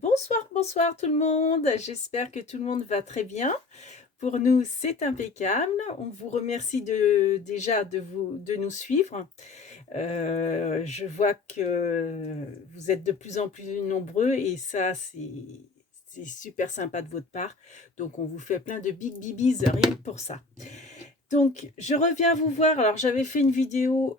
Bonsoir, bonsoir tout le monde. J'espère que tout le monde va très bien. Pour nous, c'est impeccable. On vous remercie déjà de nous suivre. Je vois que vous êtes de plus en plus nombreux et ça, c'est super sympa de votre part. Donc, on vous fait plein de big bibis rien que pour ça. Donc, je reviens vous voir. Alors, j'avais fait une vidéo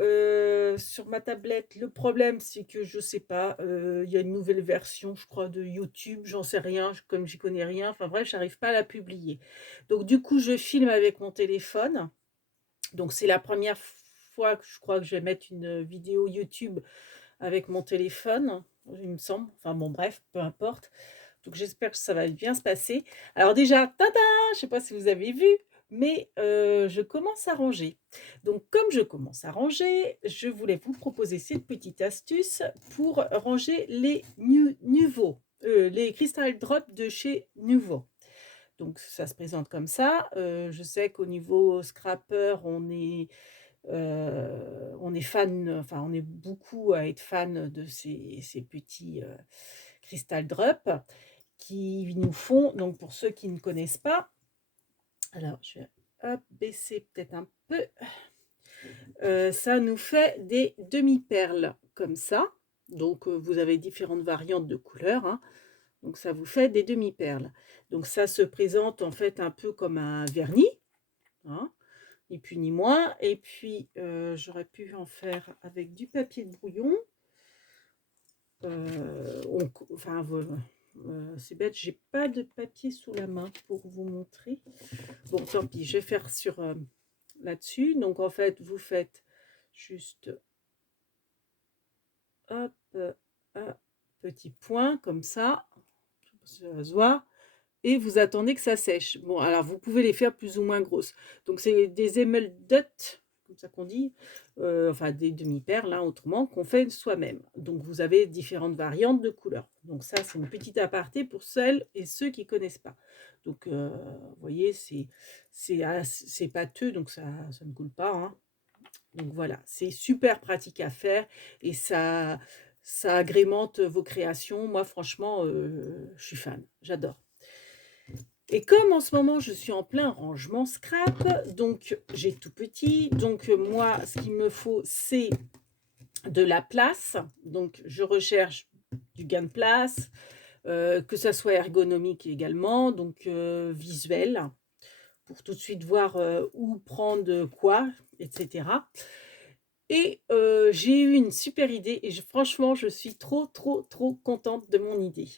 sur ma tablette. Le problème, c'est que je sais pas, il y a une nouvelle version, je crois, de YouTube. J'en sais rien, comme j'y connais rien. Enfin bref, j'arrive pas à la publier. Donc, du coup, je filme avec mon téléphone. Donc, c'est la première fois que je crois que je vais mettre une vidéo YouTube avec mon téléphone, il me semble. Enfin bon, bref, peu importe. Donc j'espère que ça va bien se passer. Alors déjà, tada! Je ne sais pas si vous avez vu, mais je commence à ranger. Donc comme je commence à ranger, je voulais vous proposer cette petite astuce pour ranger les Nuvo, les Crystal Drop de chez Nuvo. Donc ça se présente comme ça. Je sais qu'au niveau scrapper, on est fan, enfin on est beaucoup à être fan de ces petits, Crystal Drop qui nous font, donc pour ceux qui ne connaissent pas, alors je vais hop, baisser peut-être un peu, ça nous fait des demi-perles comme ça. Donc vous avez différentes variantes de couleurs, hein. Donc ça vous fait des demi-perles. Donc ça se présente en fait un peu comme un vernis, hein, ni plus ni moins. Et puis j'aurais pu en faire avec du papier de brouillon. Enfin, c'est bête, j'ai pas de papier sous la main pour vous montrer. Bon, tant pis, je vais faire sur là-dessus. Donc, en fait, vous faites juste hop, un petit point comme ça, ça va se voir, et vous attendez que ça sèche. Bon, alors vous pouvez les faire plus ou moins grosses. Donc, c'est des émeraudes, comme ça qu'on dit, enfin des demi-perles, hein, autrement, qu'on fait soi-même. Donc, vous avez différentes variantes de couleurs. Donc, ça, c'est une petite aparté pour celles et ceux qui ne connaissent pas. Donc, vous voyez, c'est pâteux, donc ça ne coule pas, hein. Donc voilà, c'est super pratique à faire et ça agrémente vos créations. Moi, franchement, je suis fan, j'adore. Et comme en ce moment, je suis en plein rangement scrap, donc j'ai tout petit. Donc moi, ce qu'il me faut, c'est de la place. Donc je recherche du gain de place, que ça soit ergonomique également, donc visuel, pour tout de suite voir où prendre quoi, etc. Et j'ai eu une super idée et franchement, je suis trop, trop, trop contente de mon idée.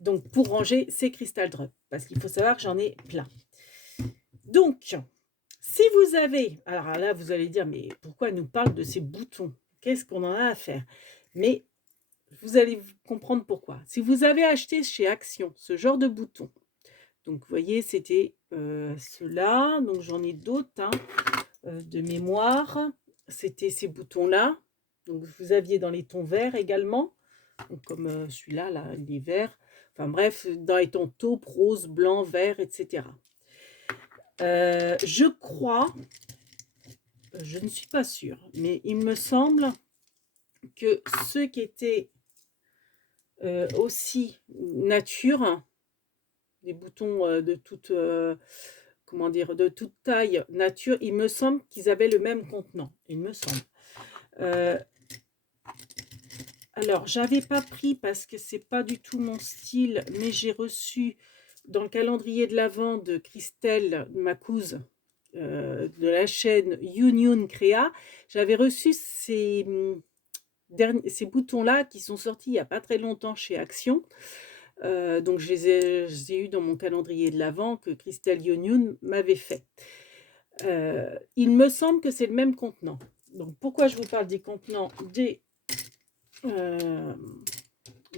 Donc, pour ranger ces Crystal Drop, parce qu'il faut savoir que j'en ai plein. Donc, si vous avez, alors là, vous allez dire, mais pourquoi elle nous parle de ces boutons? Qu'est-ce qu'on en a à faire? Mais vous allez comprendre pourquoi. Si vous avez acheté chez Action ce genre de boutons, donc vous voyez, c'était ceux-là, donc j'en ai d'autres, hein, de mémoire. C'était ces boutons-là. Donc vous aviez dans les tons verts également, donc comme celui-là, là, il est vert. Enfin bref, dans les tons taupe, rose, blanc, vert, etc. Je crois, je ne suis pas sûre, mais il me semble que ceux qui étaient aussi nature, des boutons de toute, comment dire, de toute taille nature, il me semble qu'ils avaient le même contenant, il me semble. Euh, Alors, j'avais pas pris parce que c'est pas du tout mon style, mais j'ai reçu dans le calendrier de l'Avent de Christelle, ma couse, de la chaîne Union Créa, j'avais reçu ces boutons-là qui sont sortis il y a pas très longtemps chez Action. Donc je les ai eus dans mon calendrier de l'Avent que Christelle Union m'avait fait. Il me semble que c'est le même contenant. Donc pourquoi je vous parle des contenants euh,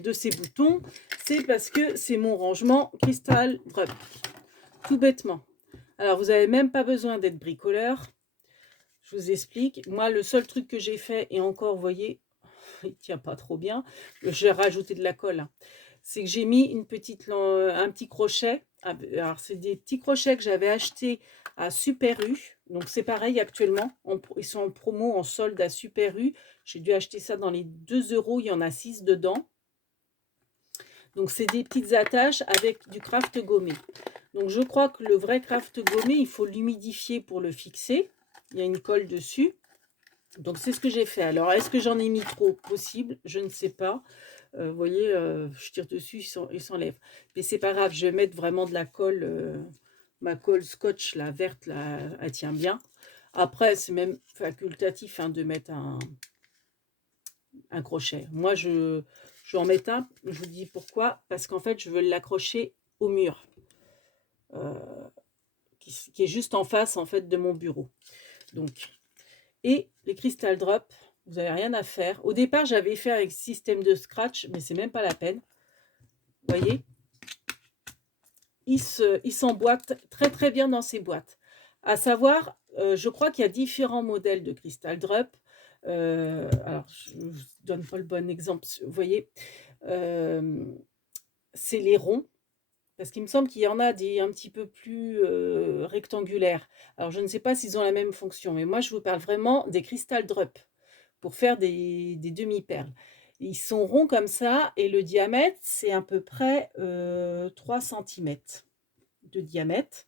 de ces boutons, c'est parce que c'est mon rangement Crystal Drop, tout bêtement. Alors, vous n'avez même pas besoin d'être bricoleur. Je vous explique. Moi, le seul truc que j'ai fait, et encore, vous voyez, il tient pas trop bien, j'ai rajouté de la colle, hein, c'est que j'ai mis un petit crochet. Alors, c'est des petits crochets que j'avais achetés à Super U. Donc, c'est pareil actuellement. Ils sont en promo, en solde à Super U. J'ai dû acheter ça dans les 2 euros. Il y en a 6 dedans. Donc c'est des petites attaches avec du craft gommé. Donc je crois que le vrai craft gommé, il faut l'humidifier pour le fixer. Il y a une colle dessus. Donc c'est ce que j'ai fait. Alors est-ce que j'en ai mis trop? Possible, je ne sais pas. Vous voyez, je tire dessus, il s'enlève. Mais c'est pas grave, je vais mettre vraiment de la colle, ma colle scotch, la verte, là, elle tient bien. Après, c'est même facultatif hein, de mettre un crochet. Moi, je vais en mettre un, je vous dis pourquoi. Parce qu'en fait, je veux l'accrocher au mur, qui est juste en face en fait de mon bureau. Donc, et les Crystal Drop, vous n'avez rien à faire. Au départ, j'avais fait avec système de scratch, mais c'est même pas la peine. Vous voyez, il s'emboîte très très bien dans ces boîtes. À savoir, je crois qu'il y a différents modèles de Crystal Drop. Alors, je ne vous donne pas le bon exemple. Vous voyez, c'est les ronds. Parce qu'il me semble qu'il y en a des un petit peu plus rectangulaires. Alors, je ne sais pas s'ils ont la même fonction, mais moi, je vous parle vraiment des Crystal Drop pour faire des demi-perles. Ils sont ronds comme ça et le diamètre, c'est à peu près 3 centimètres de diamètre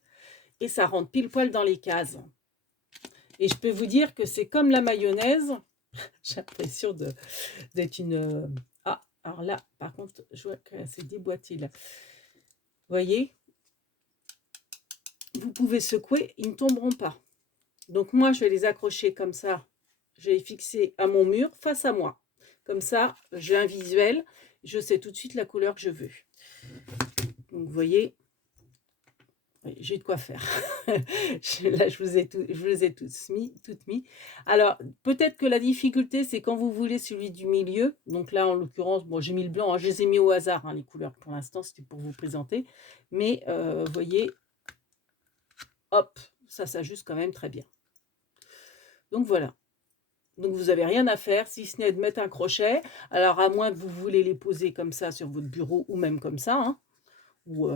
et ça rentre pile poil dans les cases. Et je peux vous dire que c'est comme la mayonnaise. J'ai l'impression d'être une... Ah, alors là, par contre, je vois que c'est déboîté là. Vous voyez, vous pouvez secouer, ils ne tomberont pas. Donc moi, je vais les accrocher comme ça. Je vais les fixer à mon mur face à moi. Comme ça, j'ai un visuel. Je sais tout de suite la couleur que je veux. Donc vous voyez, j'ai de quoi faire. Là, je vous les ai toutes mis. Alors, peut-être que la difficulté, c'est quand vous voulez celui du milieu. Donc là, en l'occurrence, bon, j'ai mis le blanc. Hein, je les ai mis au hasard, hein, les couleurs. Pour l'instant, c'était pour vous présenter. Mais, vous voyez, hop, ça s'ajuste quand même très bien. Donc voilà. Donc vous n'avez rien à faire, si ce n'est de mettre un crochet. Alors, à moins que vous voulez les poser comme ça sur votre bureau, ou même comme ça, hein, ou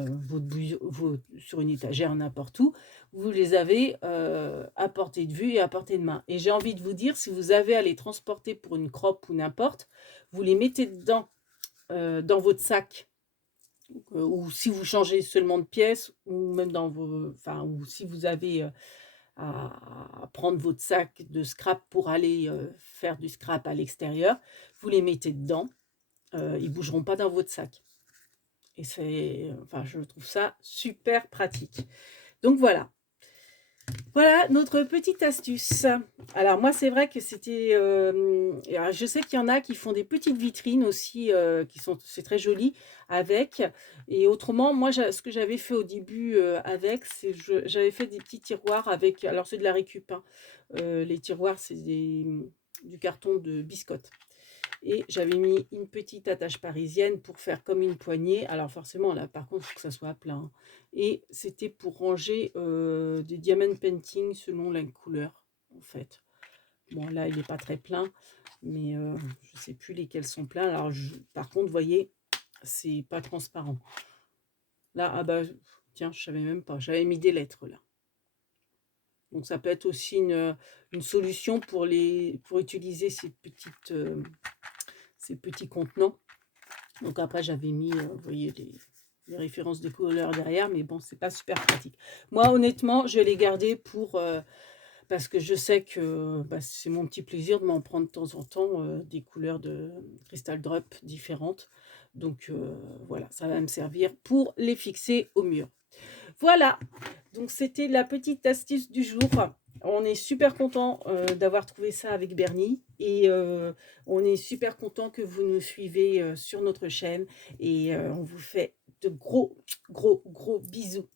sur une étagère, n'importe où, vous les avez à portée de vue et à portée de main. Et j'ai envie de vous dire, si vous avez à les transporter pour une crop ou n'importe, vous les mettez dedans, dans votre sac, ou si vous changez seulement de pièce, ou même dans vos... Enfin, ou si vous avez à prendre votre sac de scrap pour aller faire du scrap à l'extérieur, vous les mettez dedans, ils ne bougeront pas dans votre sac. Et c'est, enfin, je trouve ça super pratique. Donc voilà. Voilà notre petite astuce. Alors moi, c'est vrai que c'était... je sais qu'il y en a qui font des petites vitrines aussi, c'est très joli avec. Et autrement, moi, ce que j'avais fait au début avec, c'est j'avais fait des petits tiroirs avec... Alors c'est de la récup. Hein. Les tiroirs, c'est du carton de biscotte. Et j'avais mis une petite attache parisienne pour faire comme une poignée. Alors forcément, là, par contre, il faut que ça soit à plat. Hein. Et c'était pour ranger des diamond painting selon la couleur, en fait. Bon, là, il n'est pas très plein, mais je ne sais plus lesquels sont pleins. Alors, par contre, vous voyez, c'est pas transparent. Là, ah bah, tiens, je savais même pas. J'avais mis des lettres, là. Donc, ça peut être aussi une solution pour utiliser ces petits contenants. Donc après, j'avais mis, vous voyez, les références de couleurs derrière, mais bon, c'est pas super pratique. Moi, honnêtement, je vais les garder parce que je sais que c'est mon petit plaisir de m'en prendre de temps en temps des couleurs de Crystal Drop différentes. Donc voilà, ça va me servir pour les fixer au mur. Voilà, donc c'était la petite astuce du jour. On est super content d'avoir trouvé ça avec Bernie et on est super content que vous nous suivez sur notre chaîne et on vous fait de gros bisous.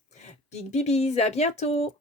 Big bibis, à bientôt!